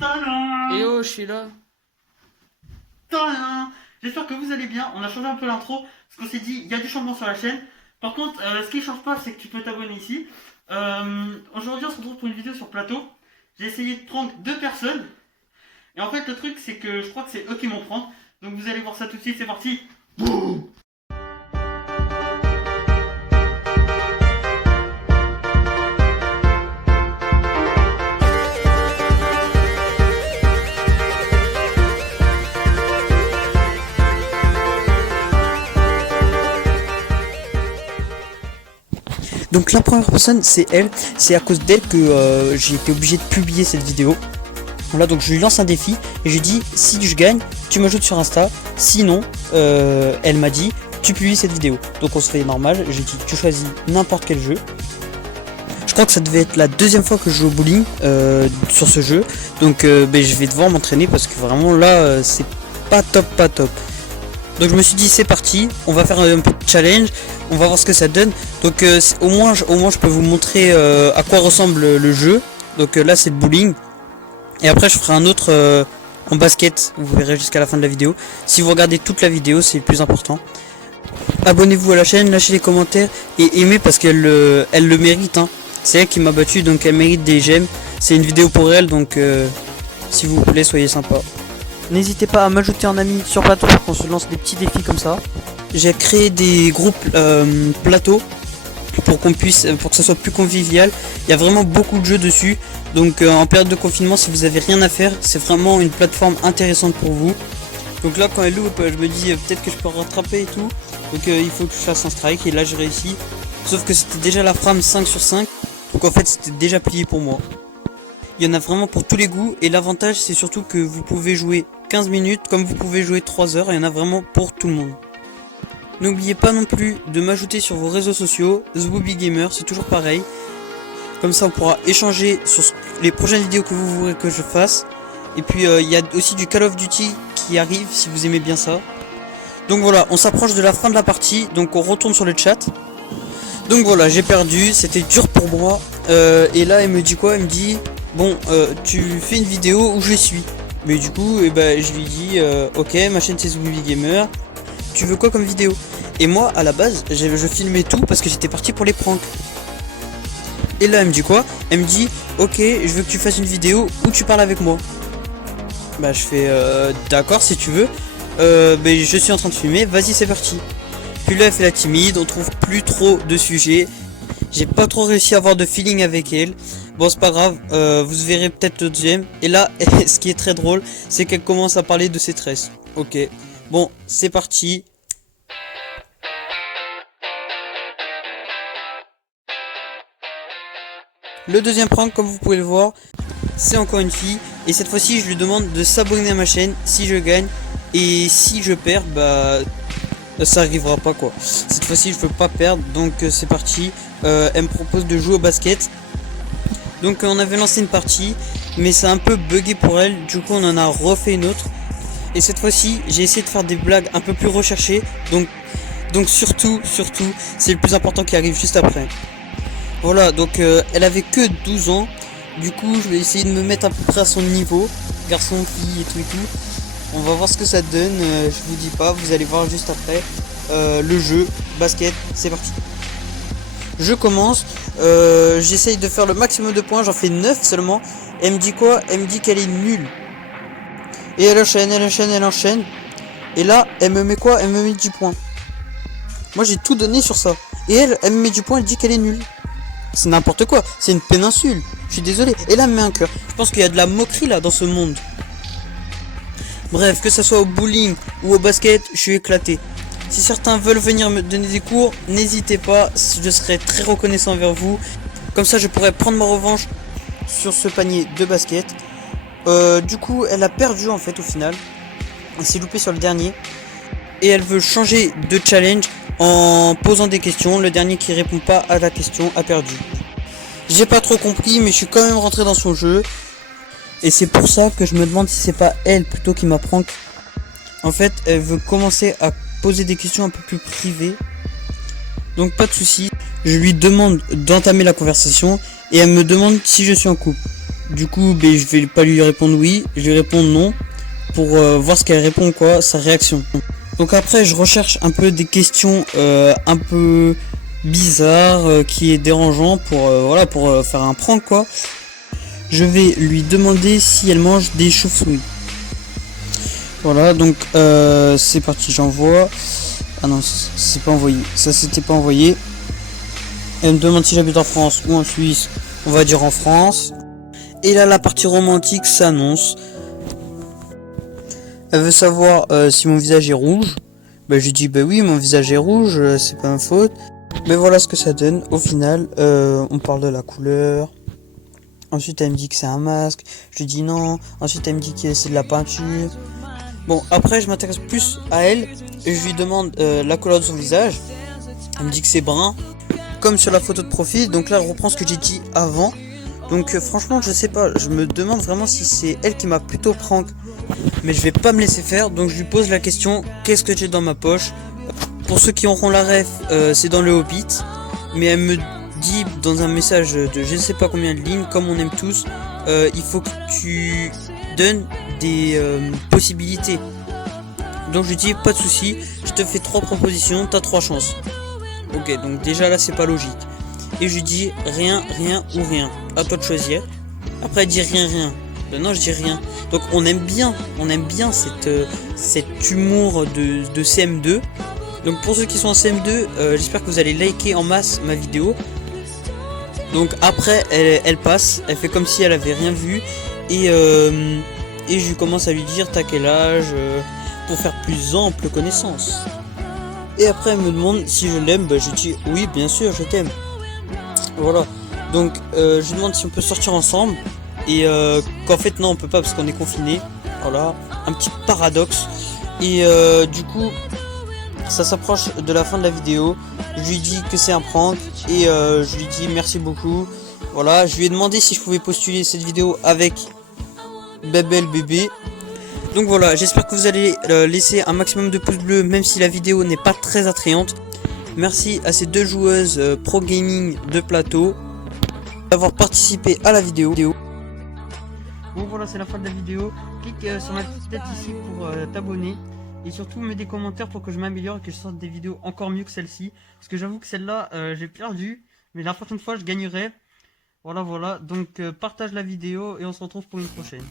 Tadam! Eh oh, je suis là. Tadam! J'espère que vous allez bien. On a changé un peu l'intro parce qu'on s'est dit il y a du changement sur la chaîne. Par contre, ce qui ne change pas, c'est que tu peux t'abonner ici. Aujourd'hui, on se retrouve pour une vidéo sur plateau. J'ai essayé de prendre deux personnes. Et en fait, le truc, c'est que je crois que c'est eux qui vont prendre. Donc vous allez voir ça tout de suite. C'est parti. Boum! Donc la première personne c'est elle, c'est à cause d'elle que j'ai été obligé de publier cette vidéo. Voilà, donc je lui lance un défi et je lui dis si je gagne, tu m'ajoutes sur Insta, sinon elle m'a dit tu publies cette vidéo. Donc on se fait normal, j'ai dit tu choisis n'importe quel jeu. Je crois que ça devait être la deuxième fois que je joue au bowling sur ce jeu. Donc je vais devoir m'entraîner parce que vraiment là c'est pas top. Donc je me suis dit c'est parti, on va faire un peu de challenge, on va voir ce que ça donne. Donc au moins je peux vous montrer à quoi ressemble le jeu. Donc là c'est le bowling. Et après je ferai un autre en basket, vous verrez jusqu'à la fin de la vidéo. Si vous regardez toute la vidéo, c'est le plus important. Abonnez-vous à la chaîne, lâchez les commentaires et aimez parce qu'elle elle le mérite. Hein. C'est elle qui m'a battu, donc elle mérite des j'aime. C'est une vidéo pour elle, donc s'il vous plaît soyez sympa. N'hésitez pas à m'ajouter en ami sur plateau pour qu'on se lance des petits défis comme ça. J'ai créé des groupes plateau pour que ça soit plus convivial. Il y a vraiment beaucoup de jeux dessus. Donc en période de confinement, si vous avez rien à faire, c'est vraiment une plateforme intéressante pour vous. Donc là quand elle loupe, je me dis peut-être que je peux rattraper et tout. Donc il faut que je fasse un strike et là j'ai réussi. Sauf que c'était déjà la frame 5 sur 5. Donc en fait c'était déjà plié pour moi. Il y en a vraiment pour tous les goûts et l'avantage c'est surtout que vous pouvez jouer 15 minutes comme vous pouvez jouer 3 heures, il y en a vraiment pour tout le monde. N'oubliez pas non plus de m'ajouter sur vos réseaux sociaux, ZWOBYGamer, c'est toujours pareil. Comme ça on pourra échanger sur les prochaines vidéos que vous voudrez que je fasse. Et puis il y a aussi du Call of Duty qui arrive si vous aimez bien ça. Donc voilà, on s'approche de la fin de la partie, donc on retourne sur le chat. Donc voilà, j'ai perdu, c'était dur pour moi. Et là elle me dit quoi? Elle me dit bon tu fais une vidéo où je suis. Mais du coup je lui dis ok, ma chaîne c'est ZWOBYGamer, tu veux quoi comme vidéo? Et moi à la base je filmais tout parce que j'étais parti pour les pranks. Et là elle me dit quoi? Elle me dit ok, je veux que tu fasses une vidéo où tu parles avec moi. Bah je fais d'accord si tu veux. Je suis en train de filmer, vas-y c'est parti. Puis là elle fait la timide, on trouve plus trop de sujets. J'ai pas trop réussi à avoir de feeling avec elle. Bon c'est pas grave, vous verrez peut-être le deuxième. Et là ce qui est très drôle, c'est qu'elle commence à parler de ses tresses. Ok, bon c'est parti. Le deuxième prank, comme vous pouvez le voir, c'est encore une fille. Et cette fois-ci je lui demande de s'abonner à ma chaîne si je gagne. Et si je perds, ça arrivera pas quoi. Cette fois-ci je veux pas perdre, donc c'est parti. Elle me propose de jouer au basket. Donc on avait lancé une partie, mais c'est un peu bugué pour elle. Du coup on en a refait une autre. Et cette fois-ci j'ai essayé de faire des blagues un peu plus recherchées. Donc surtout, c'est le plus important qui arrive juste après. Voilà, donc elle avait que 12 ans. Du coup je vais essayer de me mettre à peu près à son niveau. Garçon, fille et tout. On va voir ce que ça donne, je vous dis pas, vous allez voir juste après. Le jeu, basket, c'est parti. Je commence, j'essaye de faire le maximum de points, j'en fais 9 seulement. Elle me dit quoi? Elle me dit qu'elle est nulle. Et elle enchaîne. Et là, elle me met quoi? Elle me met 10 points. Moi j'ai tout donné sur ça. Et elle me met du point, elle dit qu'elle est nulle. C'est n'importe quoi, c'est une péninsule. Je suis désolé. Et là elle me met un cœur. Je pense qu'il y a de la moquerie là dans ce monde. Bref, que ce soit au bowling ou au basket, je suis éclaté. Si certains veulent venir me donner des cours, n'hésitez pas, je serai très reconnaissant envers vous. Comme ça, je pourrais prendre ma revanche sur ce panier de basket. Du coup, elle a perdu en fait au final. Elle s'est loupée sur le dernier. Et elle veut changer de challenge en posant des questions. Le dernier qui répond pas à la question a perdu. J'ai pas trop compris, mais je suis quand même rentré dans son jeu. Et c'est pour ça que je me demande si c'est pas elle plutôt qui m'apprend. En fait, elle veut commencer à poser des questions un peu plus privées. Donc pas de souci. Je lui demande d'entamer la conversation et elle me demande si je suis en couple. Du coup, ben, je vais pas lui répondre oui, je vais lui répondre non pour voir ce qu'elle répond, quoi, sa réaction. Donc après, je recherche un peu des questions un peu bizarres, qui est dérangeant pour voilà, pour faire un prank, quoi. Je vais lui demander si elle mange des chauves-souris. Voilà, donc c'est parti, j'envoie. Ah non, c'est pas envoyé. Ça c'était pas envoyé. Elle me demande si j'habite en France ou en Suisse. On va dire en France. Et là, la partie romantique s'annonce. Elle veut savoir si mon visage est rouge. Ben, je lui dis, ben oui, mon visage est rouge, c'est pas ma faute. Mais voilà ce que ça donne. Au final, on parle de la couleur. Ensuite, elle me dit que c'est un masque. Je lui dis non. Ensuite, elle me dit que c'est de la peinture. Bon, après, je m'intéresse plus à elle. Et je lui demande la couleur de son visage. Elle me dit que c'est brun, comme sur la photo de profil. Donc là, elle reprend ce que j'ai dit avant. Donc franchement, je sais pas. Je me demande vraiment si c'est elle qui m'a plutôt prank. Mais je vais pas me laisser faire. Donc je lui pose la question, qu'est-ce que j'ai dans ma poche? Pour ceux qui auront la ref, c'est dans le Hobbit. Mais elle me dit dans un message de je ne sais pas combien de lignes, comme on aime tous, il faut que tu donnes des possibilités. Donc je lui dis pas de souci, je te fais 3 propositions, t'as 3 chances. Ok, donc déjà là c'est pas logique. Et je lui dis rien, rien ou rien. À toi de choisir. Après elle dit rien, rien. Non, je dis rien. Donc on aime bien cet humour de CM2. Donc pour ceux qui sont en CM2, j'espère que vous allez liker en masse ma vidéo. Donc après elle passe, elle fait comme si elle avait rien vu. Et je commence à lui dire t'as quel âge, pour faire plus ample connaissance. Et après elle me demande si je l'aime, bah, je dis oui bien sûr je t'aime. Voilà. Donc je lui demande si on peut sortir ensemble. Et qu'en fait non on peut pas parce qu'on est confiné. Voilà, un petit paradoxe. Et du coup ça s'approche de la fin de la vidéo. Je lui dis que c'est un prank. Et je lui dis merci beaucoup. Voilà, je lui ai demandé si je pouvais postuler cette vidéo avec Bebel bébé. Donc voilà, j'espère que vous allez laisser un maximum de pouces bleus, même si la vidéo n'est pas très attrayante. Merci à ces 2 joueuses pro gaming de plateau d'avoir participé à la vidéo. Bon voilà, c'est la fin de la vidéo. Clique sur ma petite tête ici pour t'abonner. Et surtout mets des commentaires pour que je m'améliore et que je sorte des vidéos encore mieux que celle-ci. Parce que j'avoue que celle-là j'ai perdu. Mais la prochaine fois je gagnerai. Voilà, donc partage la vidéo et on se retrouve pour une prochaine.